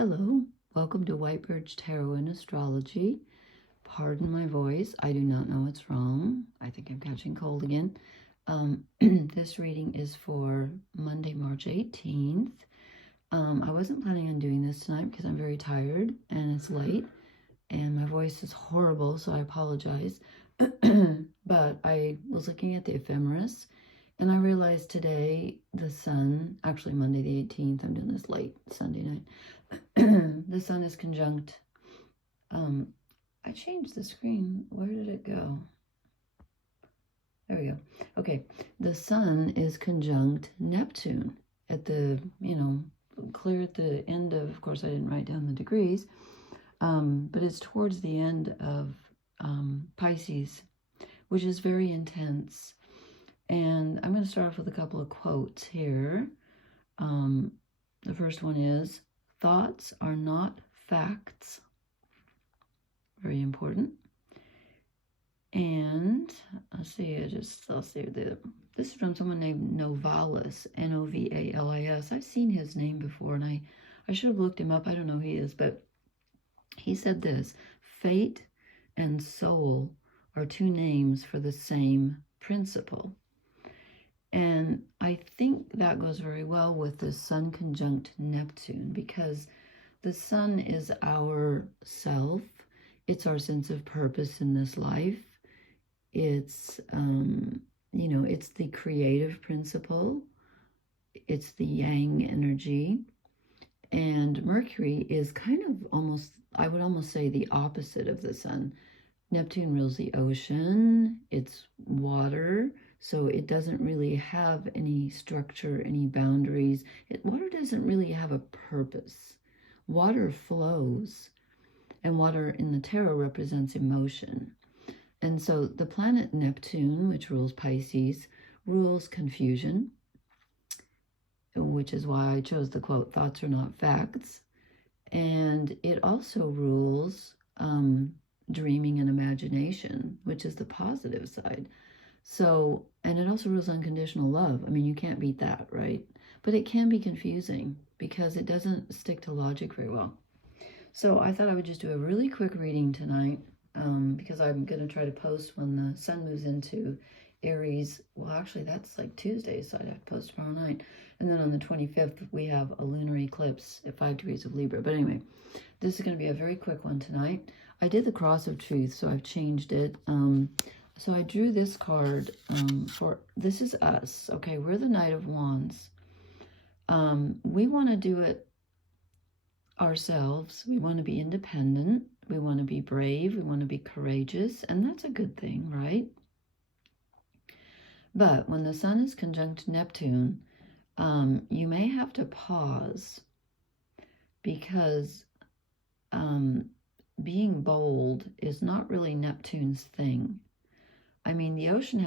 Hello, welcome to White Birch Tarot and Astrology. Pardon my voice, I do not know what's wrong. I think I'm catching cold again. This reading is for Monday, March 18th. I wasn't planning on doing this tonight because I'm very tired and it's late and my voice is horrible, so I apologize. But I was looking at the ephemeris and I realized today the sun, actually Monday the 18th, I'm doing this late, Sunday night. The sun is conjunct. I changed the screen. Where did it go? There we go. Okay, the sun is conjunct Neptune at the, clear at the end of course, I didn't write down the degrees, but it's towards the end of Pisces, which is very intense. And I'm going to start off with a couple of quotes here. The first one is, "Thoughts are not facts." Very important. And I'll see, this is from someone named Novalis, N-O-V-A-L-I-S. I've seen his name before, and I should have looked him up. I don't know who he is, but he said this: fate and soul are two names for the same principle. And I think that goes very well with the sun conjunct Neptune, because the sun is our self. It's our sense of purpose in this life. It's, it's the creative principle. It's the yang energy. And Mercury is kind of almost, I would almost say, the opposite of the sun. Neptune rules the ocean. It's water. So it doesn't really have any structure, any boundaries. Water doesn't really have a purpose. Water flows, and water in the tarot represents emotion. And so the planet Neptune, which rules Pisces, rules confusion, which is why I chose the quote, "Thoughts are not facts." And it also rules dreaming and imagination, which is the positive side. So, and it also rules unconditional love. I mean, you can't beat that, right? But it can be confusing because it doesn't stick to logic very well. So I thought I would just do a really quick reading tonight, because I'm going to try to post when the sun moves into Aries. Well, actually, that's like Tuesday, so I'd have to post tomorrow night. And then on the 25th, we have a lunar eclipse at 5 degrees of Libra. But anyway, this is going to be a very quick one tonight. I did the cross of truth, so I've changed it. So I drew this card for, this is us, okay? We're the Knight of Wands. We want to do it ourselves. We want to be independent. We want to be brave. We want to be courageous. And that's a good thing, right? But when the sun is conjunct Neptune, you may have to pause, because being bold is not really Neptune's thing. I mean, the ocean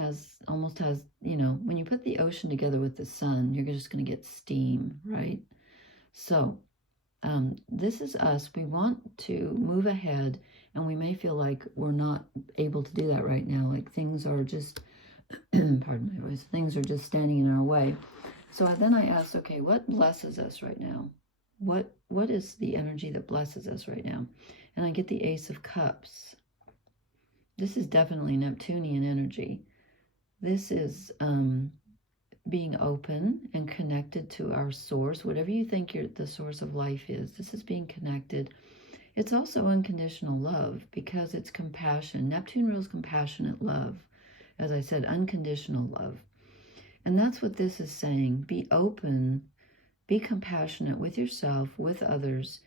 almost has, when you put the ocean together with the sun, you're just going to get steam, right? So this is us. We want to move ahead, and we may feel like we're not able to do that right now. Like things are just, pardon my voice, things are just standing in our way. So then I asked, okay, what blesses us right now? What is the energy that blesses us right now? And I get the Ace of Cups. This is definitely Neptunian energy. This is being open and connected to our source, whatever you think the source of life is. This is being connected. It's also unconditional love, because it's compassion. Neptune rules compassionate love. As I said, unconditional love. And that's what this is saying. Be open, be compassionate with yourself, with others.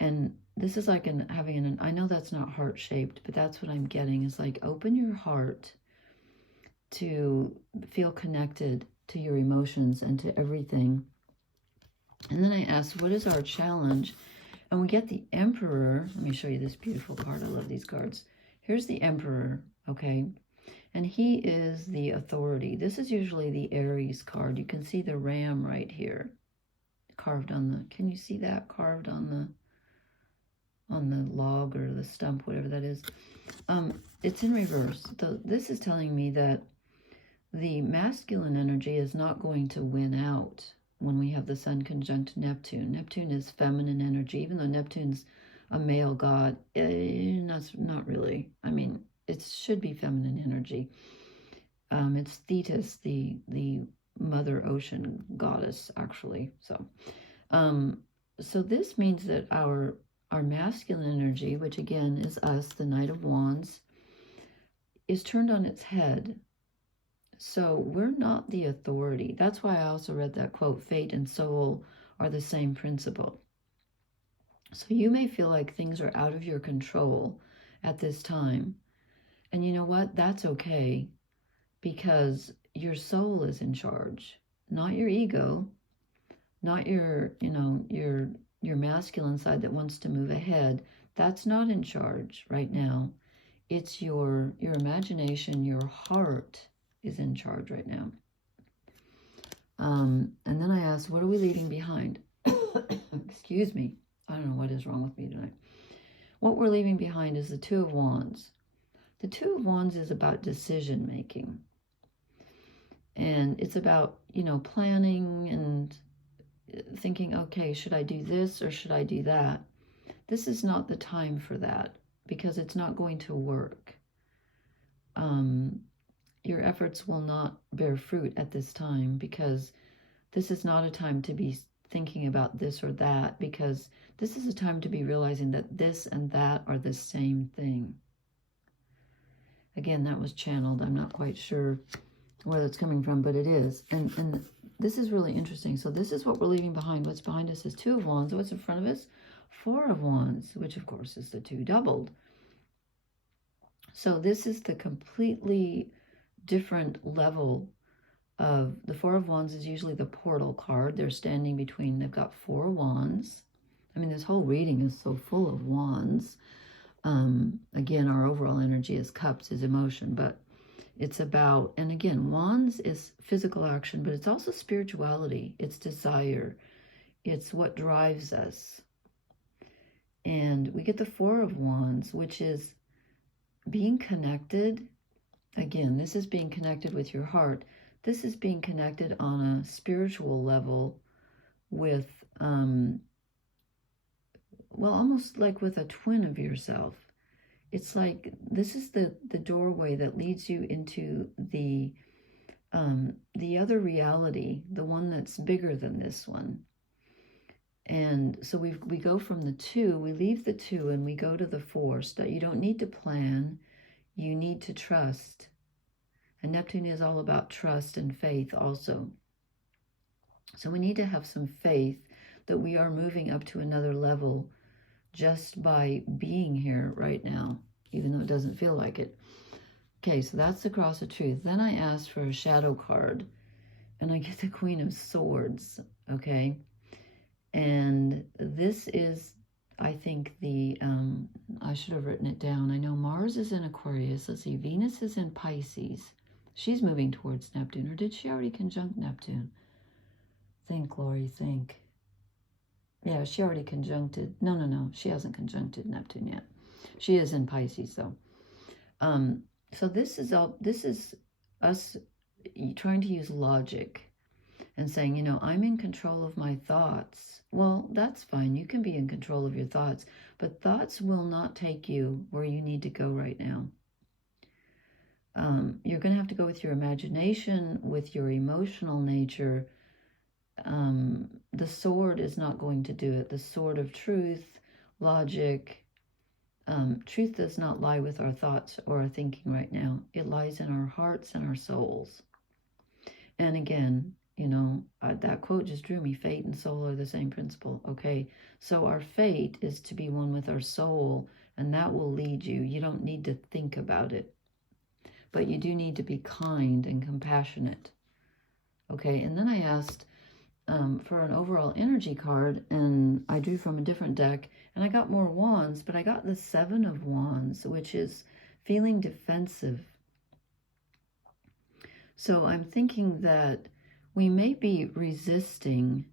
And this is like I know that's not heart-shaped, but that's what I'm getting, is like open your heart to feel connected to your emotions and to everything. And then I asked, what is our challenge? And we get the Emperor. Let me show you this beautiful card. I love these cards. Here's the Emperor, okay? And he is the authority. This is usually the Aries card. You can see the ram right here, carved on the, can you see that carved on the log or the stump, whatever that is? It's in reverse. This is telling me that the masculine energy is not going to win out. when we have the Sun conjunct Neptune. Neptune is feminine energy, even though Neptune's a male god. That's not really. I mean, it should be feminine energy. It's Thetis, the Mother Ocean goddess, actually. So this means that our masculine energy, which again is us, the Knight of Wands, is turned on its head. So we're not the authority. That's why I also read that quote, fate and soul are the same principle. So you may feel like things are out of your control at this time. And you know what? That's okay, because your soul is in charge, not your ego, not your masculine side that wants to move ahead. That's not in charge right now. It's your imagination, your heart is in charge right now. And then I asked, what are we leaving behind? Excuse me. I don't know what is wrong with me tonight. What we're leaving behind is the Two of Wands. The Two of Wands is about decision making. And it's about, planning and thinking, okay, should I do this or should I do that? This is not the time for that, because it's not going to work. Your efforts will not bear fruit at this time, because this is not a time to be thinking about this or that, because this is a time to be realizing that this and that are the same thing. Again, that was channeled. I'm not quite sure where that's coming from, but it is. And this is really interesting. So this is what we're leaving behind. What's behind us is Two of Wands. What's in front of us? Four of Wands, which of course is the two doubled. So this is the completely different level of the Four of Wands. Is usually the portal card. They're standing between, they've got four wands. I mean, this whole reading is so full of wands. Again, our overall energy is cups, is emotion, but it's about, and again, wands is physical action, but it's also spirituality. It's desire. It's what drives us. And we get the Four of Wands, which is being connected. Again, this is being connected with your heart. This is being connected on a spiritual level with, well, almost like with a twin of yourself. It's like this is the doorway that leads you into the other reality, the one that's bigger than this one. And so we go from the two, we leave the two, and we go to the four. So that you don't need to plan, you need to trust. And Neptune is all about trust and faith also. So we need to have some faith that we are moving up to another level just by being here right now, even though it doesn't feel like it. Okay, so that's the Cross of Truth. Then I asked for a shadow card, and I get the Queen of Swords, okay? And this is, I think, the, I should have written it down. I know Mars is in Aquarius. Let's see, Venus is in Pisces. She's moving towards Neptune, or did she already conjunct Neptune? Think, Lori, think. Yeah, she already conjuncted. No, she hasn't conjuncted Neptune yet. She is in Pisces, though. So this is us trying to use logic and saying, I'm in control of my thoughts. Well, that's fine. You can be in control of your thoughts, but thoughts will not take you where you need to go right now. You're going to have to go with your imagination, with your emotional nature. The sword is not going to do it. The sword of truth, logic. Truth does not lie with our thoughts or our thinking right now. It lies in our hearts and our souls. And again, that quote just drew me. Fate and soul are the same principle. Okay, so our fate is to be one with our soul, and that will lead you. You don't need to think about it, but you do need to be kind and compassionate. Okay, and then I asked for an overall energy card, and I drew from a different deck, and I got more wands, but I got the Seven of Wands, which is feeling defensive. So I'm thinking that we may be resisting.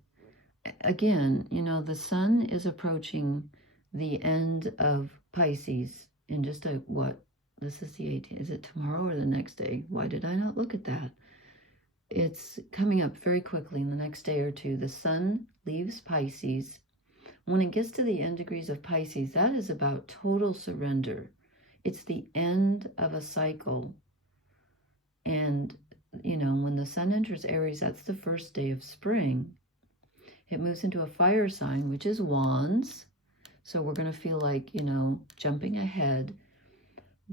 Again, the sun is approaching the end of Pisces in just this is the 18th. Is it tomorrow or the next day? Why did I not look at that? it's coming up very quickly in the next day or two. The sun leaves Pisces. When it gets to the end degrees of Pisces, that is about total surrender. It's the end of a cycle. And, you know, when the sun enters Aries, that's the first day of spring. It moves into a fire sign, which is Wands. So we're going to feel like, you know, jumping ahead.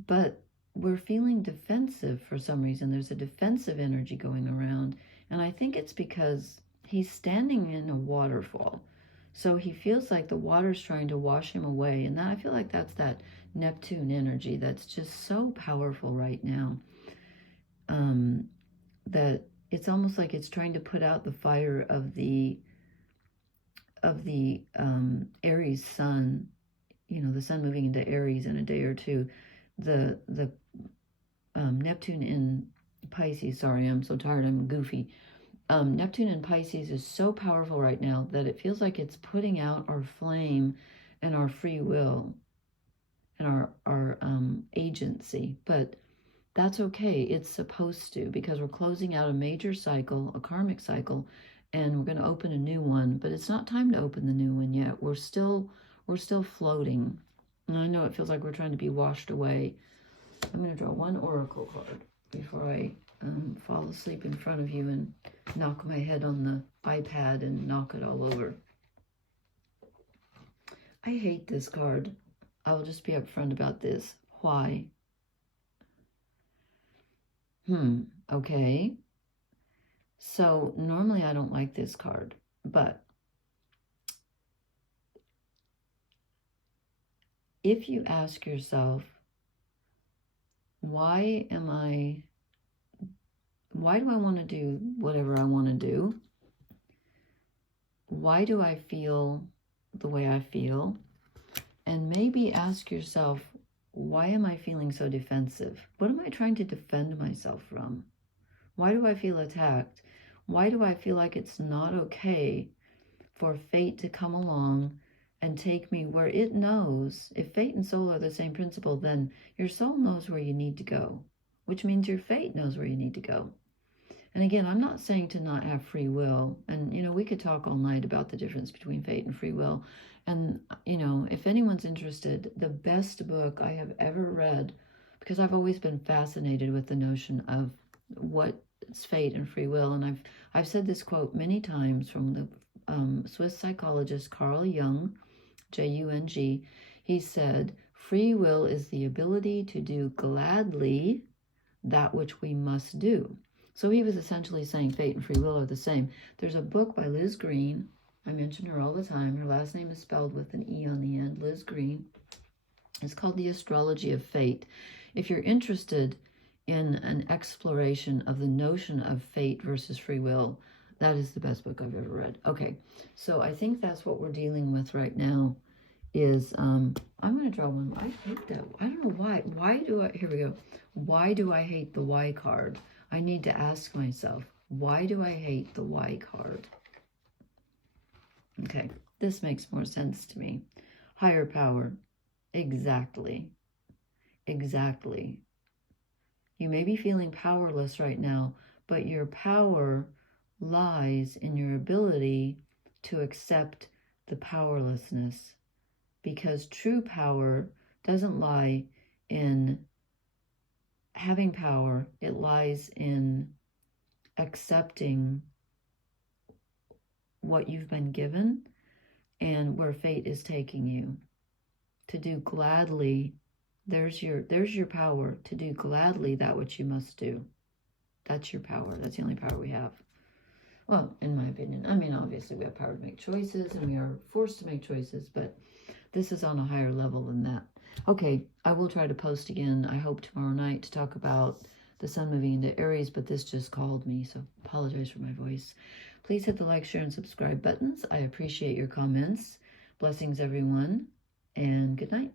But we're feeling defensive for some reason. There's a defensive energy going around. And I think it's because he's standing in a waterfall. So he feels like the water's trying to wash him away. And I feel like that's that Neptune energy that's just so powerful right now. That it's almost like it's trying to put out the fire of the Aries sun, you know, the sun moving into Aries in a day or two. The Neptune in Pisces, sorry, I'm so tired, I'm goofy. Neptune in Pisces is so powerful right now that it feels like it's putting out our flame and our free will and our agency. But that's okay. It's supposed to, because we're closing out a major cycle, a karmic cycle, and we're going to open a new one. But it's not time to open the new one yet. We're still floating. And I know it feels like we're trying to be washed away. I'm going to draw one oracle card before I fall asleep in front of you and knock my head on the iPad and knock it all over. I hate this card. I will just be upfront about this. Why? Okay. So normally I don't like this card, but if you ask yourself, why do I want to do whatever I want to do? Why do I feel the way I feel? And maybe ask yourself, why am I feeling so defensive? What am I trying to defend myself from? Why do I feel attacked? Why do I feel like it's not okay for fate to come along and take me where it knows? If fate and soul are the same principle, then your soul knows where you need to go, which means your fate knows where you need to go. And again, I'm not saying to not have free will. And, you know, we could talk all night about the difference between fate and free will. And, you know, if anyone's interested, the best book I have ever read, because I've always been fascinated with the notion of what's fate and free will. And I've said this quote many times from the Swiss psychologist Carl Jung, Jung. He said, free will is the ability to do gladly that which we must do. So he was essentially saying fate and free will are the same. There's a book by Liz Green. I mention her all the time. Her last name is spelled with an E on the end, Liz Green. It's called The Astrology of Fate. If you're interested in an exploration of the notion of fate versus free will, that is the best book I've ever read. Okay, so I think that's what we're dealing with right now is, I'm going to draw one. I hate that. I don't know why. Why do I, here we go. Why do I hate the Y card? I need to ask myself, why do I hate the Y card? Okay, this makes more sense to me. Higher power. Exactly. Exactly. You may be feeling powerless right now, but your power lies in your ability to accept the powerlessness, because true power doesn't lie in having power. It lies in accepting what you've been given and where fate is taking you. To do gladly, there's your power, to do gladly that which you must do. That's your power. That's the only power we have. Well, in my opinion. I mean, obviously we have power to make choices and we are forced to make choices, but this is on a higher level than that. Okay, I will try to post again, I hope tomorrow night, to talk about the sun moving into Aries, but this just called me, so apologize for my voice. Please hit the like, share, and subscribe buttons. I appreciate your comments. Blessings, everyone, and good night.